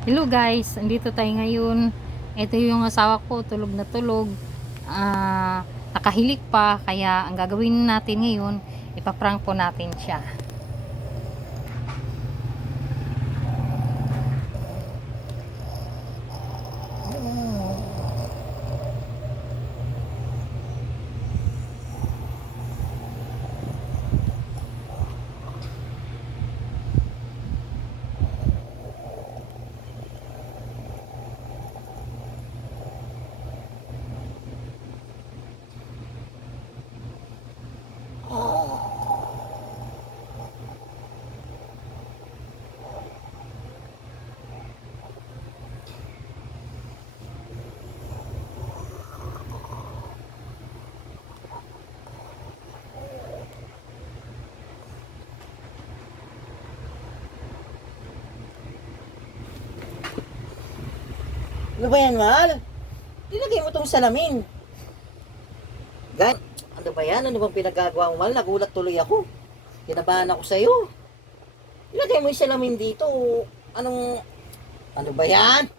Hello guys, andito tayo ngayon. Ito yung asawa ko, tulog na tulog. Ah, nakahilik pa, kaya ang gagawin natin ngayon, ipaprank po natin siya. Ano ba yan, mahal? Nilagay mo tong salamin. Gan, ano ba yan? Ano bang pinagagawa mo, mahal? Nagulat tuloy ako. Kinabahan ako sa'yo. Nilagay mo yung salamin dito. Anong, ano ba yan?